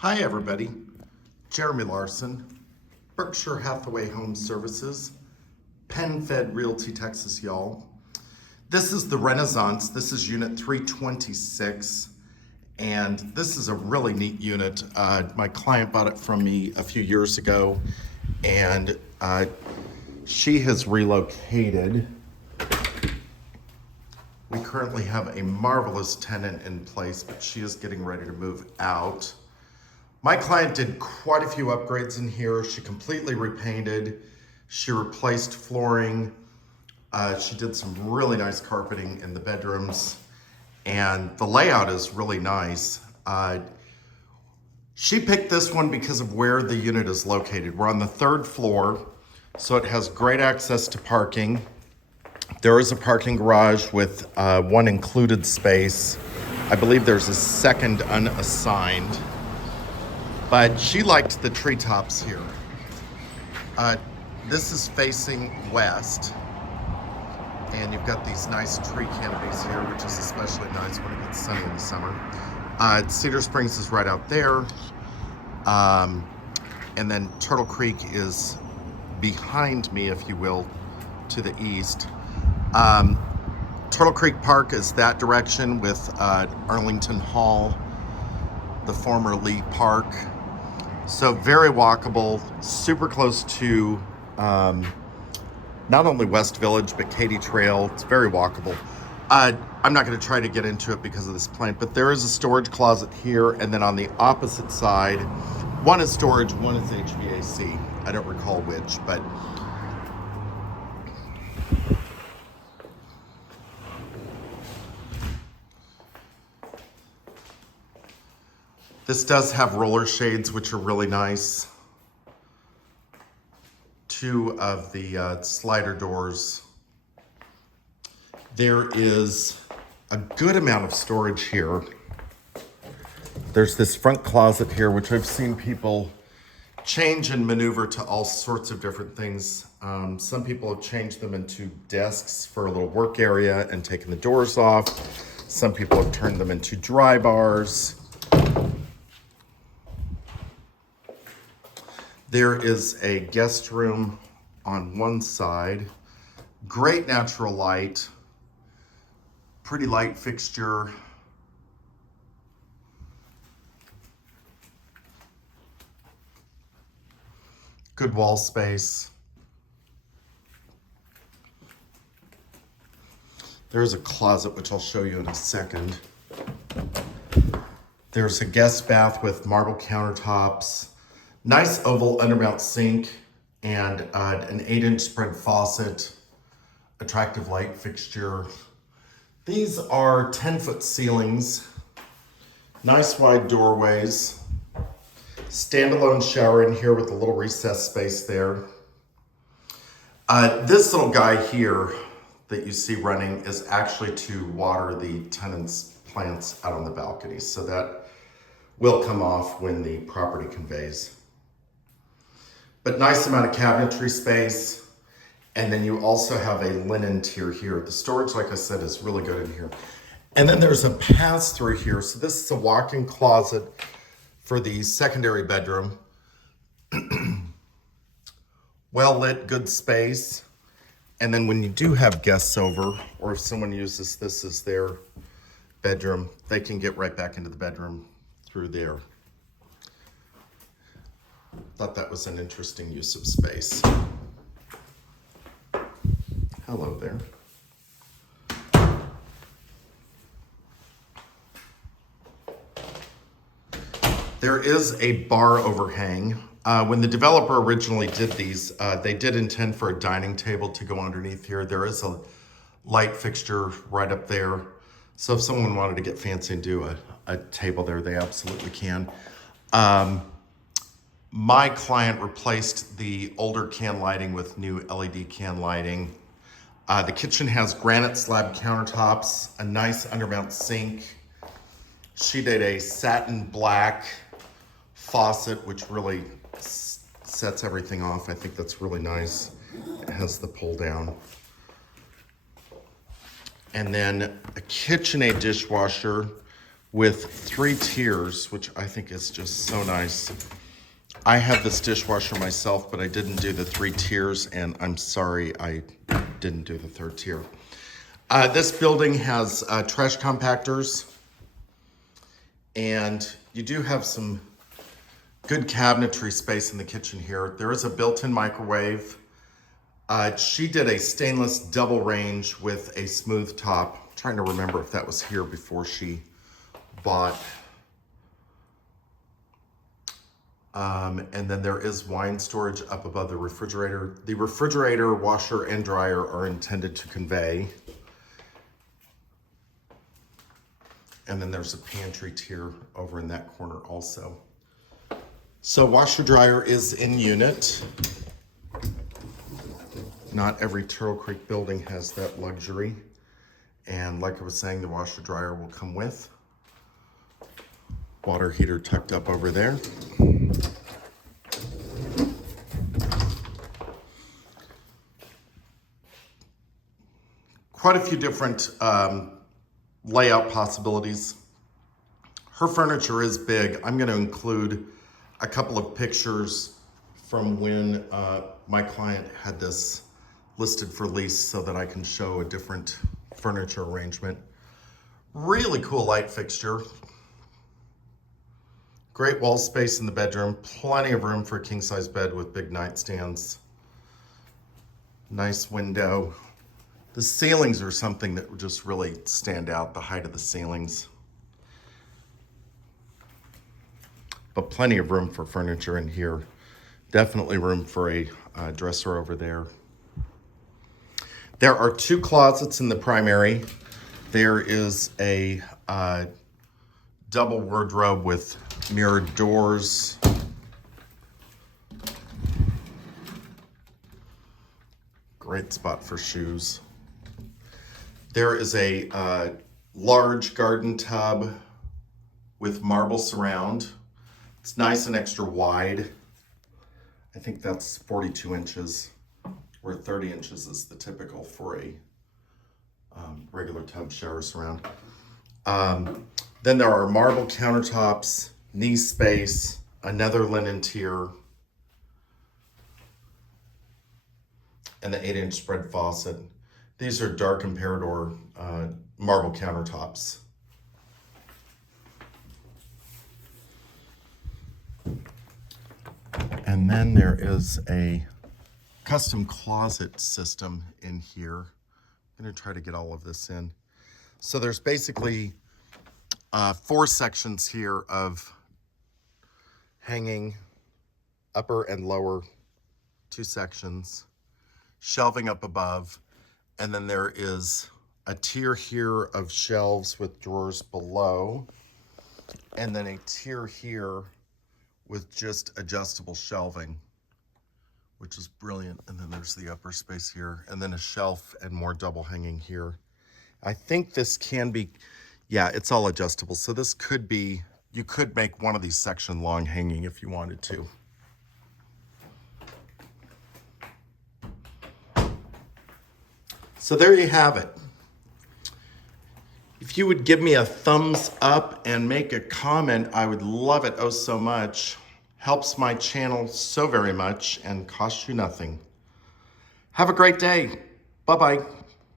Hi everybody, Jeremy Larson, Berkshire Hathaway Home Services, PenFed Realty Texas, y'all. This is the Renaissance. This is unit 326, and this is a really neat unit. My client bought it from me a few years ago, and she has relocated. We currently have a marvelous tenant in place, but she is getting ready to move out. My client did quite a few upgrades in here. She completely repainted. She replaced flooring. She did some really nice carpeting in the bedrooms. And the layout is really nice. She picked this one because of where the unit is located. We're on the 3rd floor, so it has great access to parking. There is a parking garage with one included space. I believe there's a second unassigned. But she liked the treetops here. This is facing west, and you've got these nice tree canopies here, which is especially nice when it gets sunny in the summer. Cedar Springs is right out there, and then Turtle Creek is behind me, if you will, to the east. Turtle Creek Park is that direction with Arlington Hall, the former Lee Park. So very walkable, super close to not only West Village, but Katy Trail. It's very walkable. I'm not gonna try to get into it because of this plant, but there is a storage closet here, and then on the opposite side, one is storage, one is HVAC. I don't recall which, but this does have roller shades, which are really nice. 2 of the slider doors. There is a good amount of storage here. There's this front closet here, which I've seen people change and maneuver to all sorts of different things. Some people have changed them into desks for a little work area and taken the doors off. Some people have turned them into dry bars. There is a guest room on one side. Great natural light. Pretty light fixture. Good wall space. There's a closet, which I'll show you in a second. There's a guest bath with marble countertops. Nice oval undermount sink and an 8-inch spread faucet, attractive light fixture. These are 10-foot ceilings, nice wide doorways, standalone shower in here with a little recessed space there. This little guy here that you see running is actually to water the tenants' plants out on the balcony, so that will come off when the property conveys. But nice amount of cabinetry space. And then you also have a linen tier here. The storage, like I said, is really good in here. And then there's a pass-through here. So this is a walk-in closet for the secondary bedroom. Well-lit, good space. And then when you do have guests over, or if someone uses this as their bedroom, they can get right back into the bedroom through there. Thought that was an interesting use of space. Hello there. There is a bar overhang. When the developer originally did these, they did intend for a dining table to go underneath here. There is a light fixture right up there. So if someone wanted to get fancy and do a table there, they absolutely can. My client replaced the older can lighting with new LED can lighting. The kitchen has granite slab countertops, a nice undermount sink. She did a satin black faucet, which really sets everything off. I think that's really nice. It has the pull down. And then a KitchenAid dishwasher with 3 tiers, which I think is just so nice. I have this dishwasher myself, but I didn't do the 3 tiers, and I'm sorry I didn't do the 3rd tier. This building has trash compactors, and you do have some good cabinetry space in the kitchen here. There is a built-in microwave. She did a stainless double range with a smooth top. I'm trying to remember if that was here before she bought. And then there is wine storage up above the refrigerator. The refrigerator, washer, and dryer are intended to convey. And then there's a pantry tier over in that corner also. So washer dryer is in unit. Not every Turtle Creek building has that luxury. And like I was saying, the washer dryer will come with. Water heater tucked up over there. Quite a few different layout possibilities. Her furniture is big. I'm going to include a couple of pictures from when my client had this listed for lease so that I can show a different furniture arrangement. Really cool light fixture. Great wall space in the bedroom. Plenty of room for a king-size bed with big nightstands. Nice window. The ceilings are something that just really stand out, the height of the ceilings. But plenty of room for furniture in here. Definitely room for a dresser over there. There are 2 closets in the primary. There is a double wardrobe with mirrored doors. Great spot for shoes. There is a large garden tub with marble surround. It's nice and extra wide. I think that's 42 inches, where 30 inches is the typical for a regular tub shower surround. Then there are marble countertops, knee space, another linen tier, and the 8-inch spread faucet. These are dark Imperador marble countertops. And then there is a custom closet system in here. I'm going to try to get all of this in. So there's basically 4 sections here of hanging, upper and lower 2 sections, shelving up above, and then there is a tier here of shelves with drawers below, and then a tier here with just adjustable shelving, which is brilliant. And then there's the upper space here, and then a shelf and more double hanging here. I think this can be, yeah, it's all adjustable. So this could be, you could make one of these section long hanging if you wanted to. So there you have it. If you would give me a thumbs up and make a comment, I would love it oh so much. Helps my channel so very much and costs you nothing. Have a great day. Bye-bye.